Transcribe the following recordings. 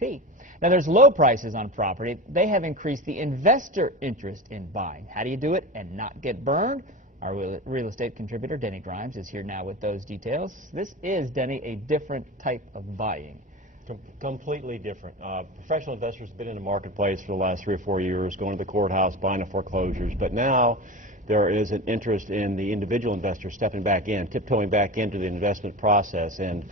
ASAP. Now, there's low prices on property. They have increased the investor interest in buying. How do you do it and not get burned? Our real estate contributor, Denny Grimes, is here now with those details. This is, Denny, a different type of buying. Completely different. Professional investors have been in the marketplace for the last 3 or 4 years, going to the courthouse, buying the foreclosures, but now there is an interest in the individual investor stepping back in, tiptoeing back into the investment process. And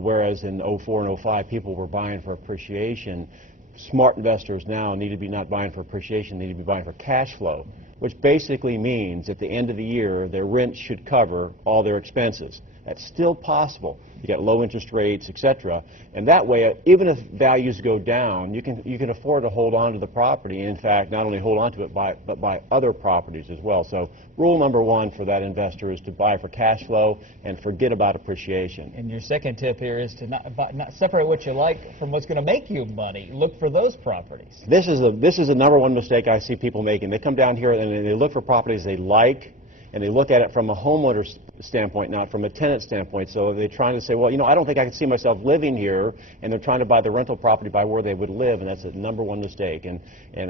whereas in 04 and 05 people were buying for appreciation, smart investors now need to be not buying for appreciation, they need to be buying for cash flow, which basically means at the end of the year their rent should cover all their expenses. That's still possible. You got low interest rates, etc. And that way, even if values go down, you can afford to hold on to the property. And in fact, not only hold on to it, but buy other properties as well. So rule number one for that investor is to buy for cash flow and forget about appreciation. And your second tip here is to not separate what you like from what's going to make you money. Look for those properties. This is the number one mistake I see people making. They come down here and they look for properties they like, and they look at it from a homeowner's standpoint, not from a tenant standpoint. So they're trying to say, well, you know, I don't think I can see myself living here, and they're trying to buy the rental property by where they would live, and that's a number one mistake. And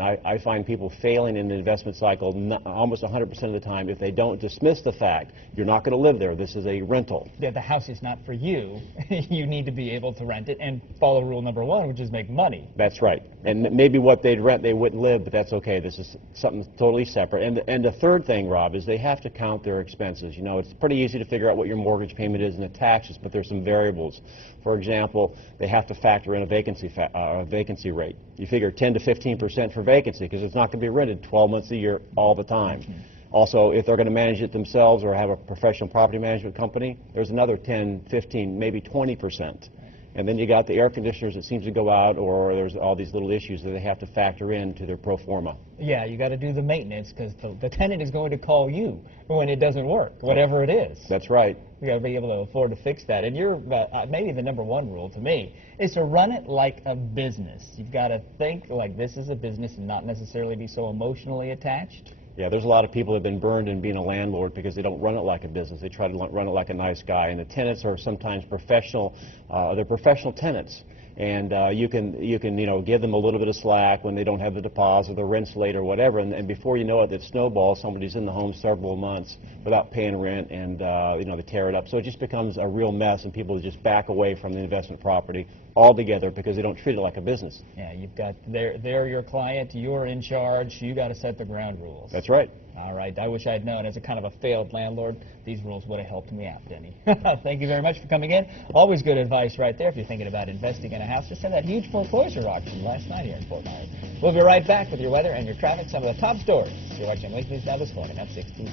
I find people failing in the investment cycle almost 100% of the time if they don't dismiss the fact you're not going to live there. This is a rental. Yeah, the house is not for you. You need to be able to rent it and follow rule number one, which is make money. That's right. And maybe what they'd rent they wouldn't live, but that's okay. This is something totally separate. And the third thing, Rob, is they have to count their expenses. You know, it's pretty easy to figure out what your mortgage payment is and the taxes, but there's some variables. For example, they have to factor in a vacancy rate. You figure 10 to 15% for vacancy because it's not going to be rented 12 months a year all the time. Also, if they're going to manage it themselves or have a professional property management company, there's another 10, 15, maybe 20%. And then you got the air conditioners that seems to go out, or there's all these little issues that they have to factor into their pro forma. Yeah, you got to do the maintenance because the tenant is going to call you when it doesn't work, whatever it is. That's right. You got to be able to afford to fix that. And you're maybe the number one rule to me is to run it like a business. You've got to think like this is a business and not necessarily be so emotionally attached. Yeah, there's a lot of people that have been burned in being a landlord because they don't run it like a business. They try to run it like a nice guy, and the tenants are sometimes professional. They're professional tenants, and you can give them a little bit of slack when they don't have the deposit or the rent's late or whatever, and before you know it, it snowballs. Somebody's in the home several months without paying rent, and they tear it up. So it just becomes a real mess, and people just back away from the investment property altogether because they don't treat it like a business. Yeah, you've got they're your client, you're in charge, you got to set the ground rules. That's right. All right, I wish I'd known as a kind of a failed landlord, these rules would have helped me out, Denny. Thank you very much for coming in. Always good advice right there if you're thinking about investing in a house. Just had that huge foreclosure auction last night here in Fort Myers. We'll be right back with your weather and your traffic, some of the top stories. You're watching Weeklies Now This Morning on 6 TV.